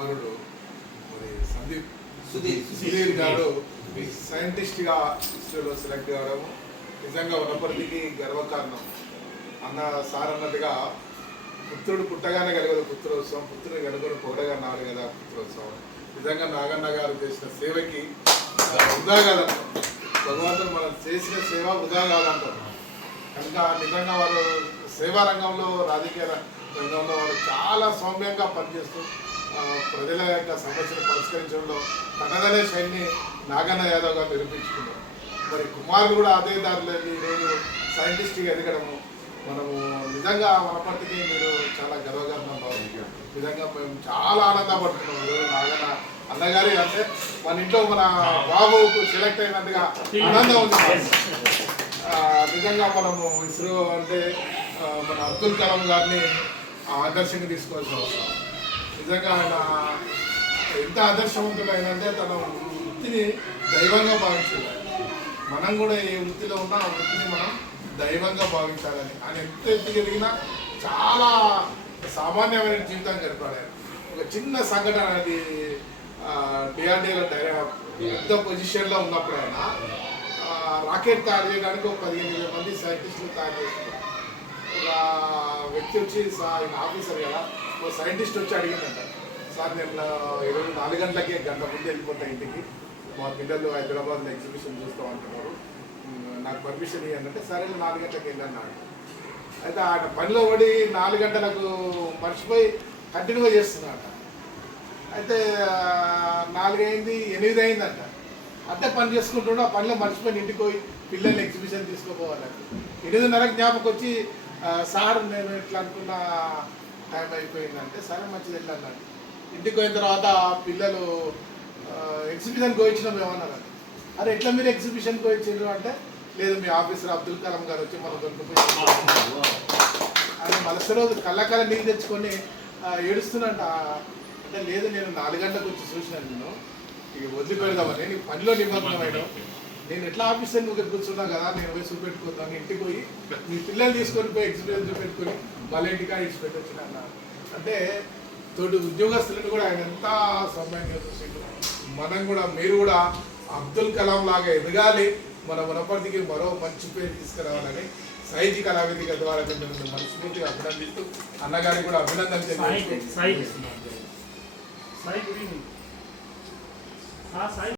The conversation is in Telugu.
కుమారుడు మరి సుధీర్ గారు సైంటిస్ట్గా ఇస్రోలో సెలెక్ట్ కావడం నిజంగా ఉన్నప్పటికీ గర్వకారణం. అన్న సార్ అన్నట్టుగా పుత్రుడు పుట్టగానే కలిగదు పుత్రోత్సవం, పుత్రుని కనుగొని పొగడగా నాడు కదా పుత్రోత్సవం. నిజంగా నాగన్న గారు చేసిన సేవకి వృధా కాదంటారు. భగవంతుడు మనం చేసిన సేవ వృధా కాదంటారు. కనుక నిజంగా వారు సేవా రంగంలో, రాజకీయ రంగంలో వారు చాలా సౌమ్యంగా పనిచేస్తూ ప్రజల యొక్క సమస్యను పరిష్కరించడంలో తనదనే శైలిని నాగన్న యాదవ్ గారు నిరూపించుకున్నారు. మరి కుమారుడు కూడా అదే దారిలో ఈరోజు సైంటిస్ట్గా ఎదగడము మనము నిజంగా మనపటికి మీరు చాలా గర్వకారణం భావించారు. నిజంగా మేము చాలా ఆనందపడుతున్నాం. ఈరోజు నాగన్న అన్నగారి అంటే మన ఇంట్లో మన బాబుకు సెలెక్ట్ అయినట్టుగా ఆనందం ఉంది. నిజంగా మనము ఇస్రో అంటే మన అబ్దుల్ కలాం గారిని ఆదర్శంగా తీసుకోవాల్సిన అవసరం. నిజంగా ఆయన ఎంత ఆదర్శవంతుడు అయినంటే తన వృత్తిని దైవంగా భావించాలి. మనం కూడా ఏ వృత్తిలో ఉన్నా ఆ వృత్తిని మనం దైవంగా భావించాలని ఆయన ఎంత ఎత్తుకు ఎదిగినా చాలా సామాన్యమైన జీవితం గడిపాడు. ఆయన ఒక చిన్న సంఘటన, అది డిఆర్డీలో పెద్ద పొజిషన్లో ఉన్నప్పుడు ఆయన రాకెట్ తయారు చేయడానికి ఒక 15,000 మంది సైంటిస్టులు తయారు చేస్తున్నారు. ఒక వ్యక్తి వచ్చి ఆయన ఆఫీసర్ కదా, ఒక సైంటిస్ట్ వచ్చి అడిగిందంట, సార్ నేను ఈరోజు 4 గంటలకి గంట ముందు వెళ్ళిపోతా ఇంటికి, మా పిల్లలు హైదరాబాద్లో ఎగ్జిబిషన్ చూస్తాం అంటున్నారు, నాకు పర్మిషన్ ఇవ్వండి. సరే 4 గంటలకు వెళ్ళన్నాడు. అయితే ఆయన పనిలో పడి 4 గంటలకు మర్చిపోయి కంటిన్యూగా చేస్తున్నాడు. అయితే 4 అయింది, 8 అయిందంట. అంటే పని చేసుకుంటుండే ఆ పనిలో మర్చిపోయి ఇంటికి పోయి పిల్లల్ని ఎగ్జిబిషన్ తీసుకుపోవాలి. 8:30 జ్ఞాపకం వచ్చి, సార్ నేను ఇట్లా అనుకున్న టైం అయిపోయిందంటే, సరే మంచిది వెళ్ళన్నాడు. ఇంటికి పోయిన తర్వాత పిల్లలు ఎగ్జిబిషన్కి పోయించినాం ఏమన్నారు. అరే ఎట్లా మీరు ఎగ్జిబిషన్కి పోయించారు అంటే, లేదు మీ ఆఫీసర్ అబ్దుల్ కలాం గారు వచ్చి మనం దొరికిపోయి అని మలస రోజు కళ్ళ నీళ్ళు తెచ్చుకొని ఏడుస్తున్నట్ట. అంటే లేదు నేను 4 గంటలకు వచ్చి చూసినాను, నేను ఇక వదిలిపెడదామని, నీకు పనిలో నిమగ్నమైన నేను ఎట్లా ఆఫీసర్ నువ్వు కూర్చున్నా కదా, నేను పోయి చూపెట్టుకుందాను, ఇంటికి పోయి మీ పిల్లలు తీసుకొని పోయి ఎగ్జిబిషన్ చూపెట్టుకొని మళ్ళీ ఇంటికా ఇచ్చిపెట్టొచ్చిన అన్నారు. అంటే తోటి ఉద్యోగస్తులను కూడా ఆయన ఎంత సౌమ్యంగా చూసిండు. మనం కూడా, మీరు కూడా అబ్దుల్ కలాం లాగా ఎదగాలి, మన వనపర్తికి మరో మంచి పేరు తీసుకురావాలని సాహితీ కళావేదిక ద్వారా మనస్ఫూర్తిగా అభినందిస్తూ అన్నగారికి కూడా అభినందన తెలియజేస్తున్నాను.